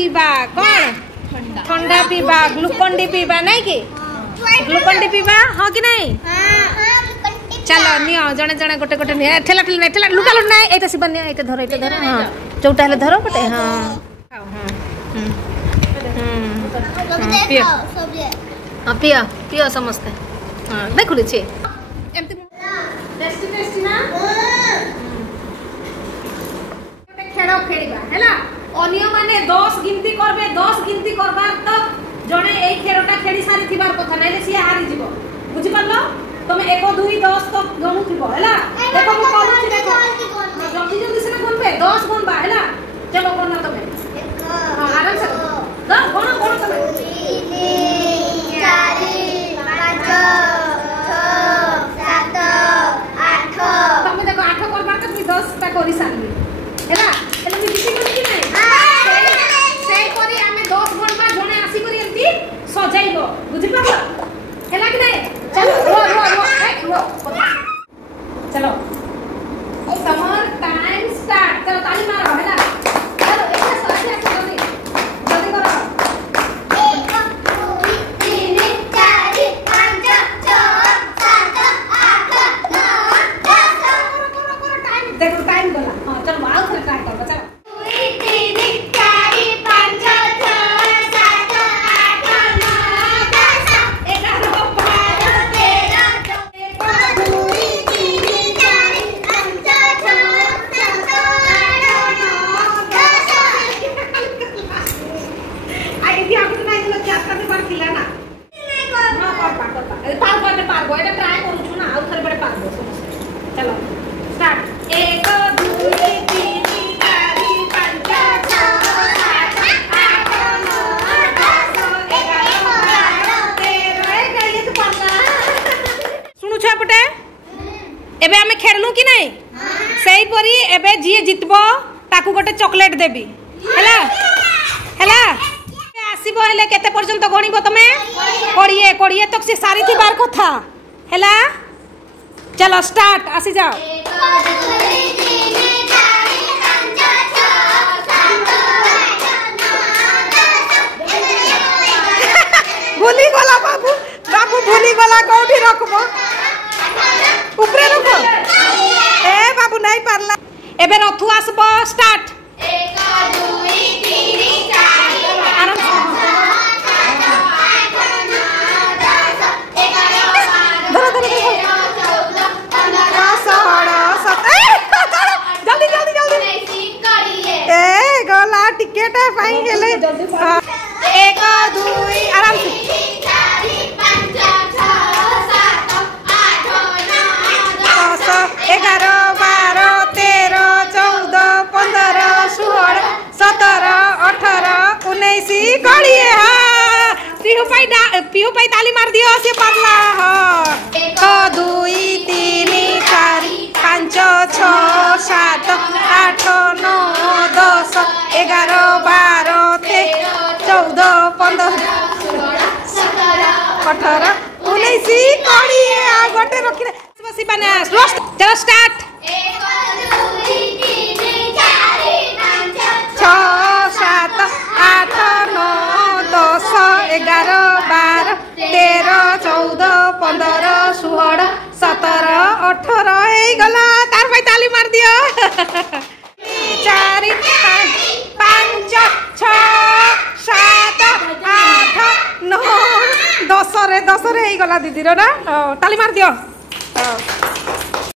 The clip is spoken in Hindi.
पीवा कौन ठंडा पीवा ग्लूकोन डी पीवा नहीं कि ग्लूकोन डी पीवा हाँ कि नहीं चलो नियो जने जने गोटे गोटे नियो ठेला ठेला ठेला लुटा लुटा नहीं एटा सिबन नियो एटा धरो हां चौटा हेले धरो गोटे हां पियो हां पियो पियो समस्त हां देखु छी एमती टेस्टी टेस्टी ना गोटे खेड़ो खेड़ीबा हैला अन्य माने 10 गिनती करबे 10 गिनती करबार तक जने एई खेरटा खेड़ी सारी थिबार कथा नाइले सिया हारि जिवो बुझि पारलो तमे 1 2 10 तक गणु थिबो हैला देखो मु कहू देखो जल्दी जल्दी से गुनबे 10 गुनबा हैला चलो गुनना तमे हां आराम से 10 गुनो गुनो तमे 3 4 5 6 7 8 तमे देखो 8 करबार तक 10 ता करि सारबे हैला हैला मी किसी कोनी कि नै सजाइबो बुझि पाबो हैला कि नहीं चलो रो चलो समर टाइम स्टार्ट चलो ताली मारो हैला चलो एक साथ जल्दी जल्दी करो 1 2 3 4 5 6 7 8 9 10 करो टाइम देखो टाइम बोला हां चलो आओ फिर ट्राई करो चलो 2 3 4 5 एबे हमें खेलनु कि नहीं सही परी एबे जी जितबो ताकू गोटे चॉकलेट देबी हैला हैला आसीबो हेले केते पर्यंत गणिबो तमे 20 तक से सारी थी बार कथा हैला चलो स्टार्ट आसी जाओ 1 2 3 4 5 6 7 8 9 10 भूली गला बाबू बाबू भूली गला कोठी रखबो ऊपर रखो ए बाबू नहीं पारला एबे रथु आसबो स्टार्ट 1 2 3 4 आराम से 14 15 16 17 जल्दी ए गला टिकट फाइन गेले 1 2 आराम से 11 12 13 14 15 16 17 18 19 20 हां पिहू पाई ताली मार दियो से पारला हां 1 2 3 4 5 6 7 8 9 10 11 12 13 14 15 16 17 19 20 आ गोटे रखिले बसी बना चलो स्टार्ट 1 2 3 4 5 6 7 8 9 10 11 12 13 14 15 16 17 18 हे गला तार भाई ताली मार दियो 4 5 6 7 8 9 10 रे हे गला दीदी रो ना ताली मार दियो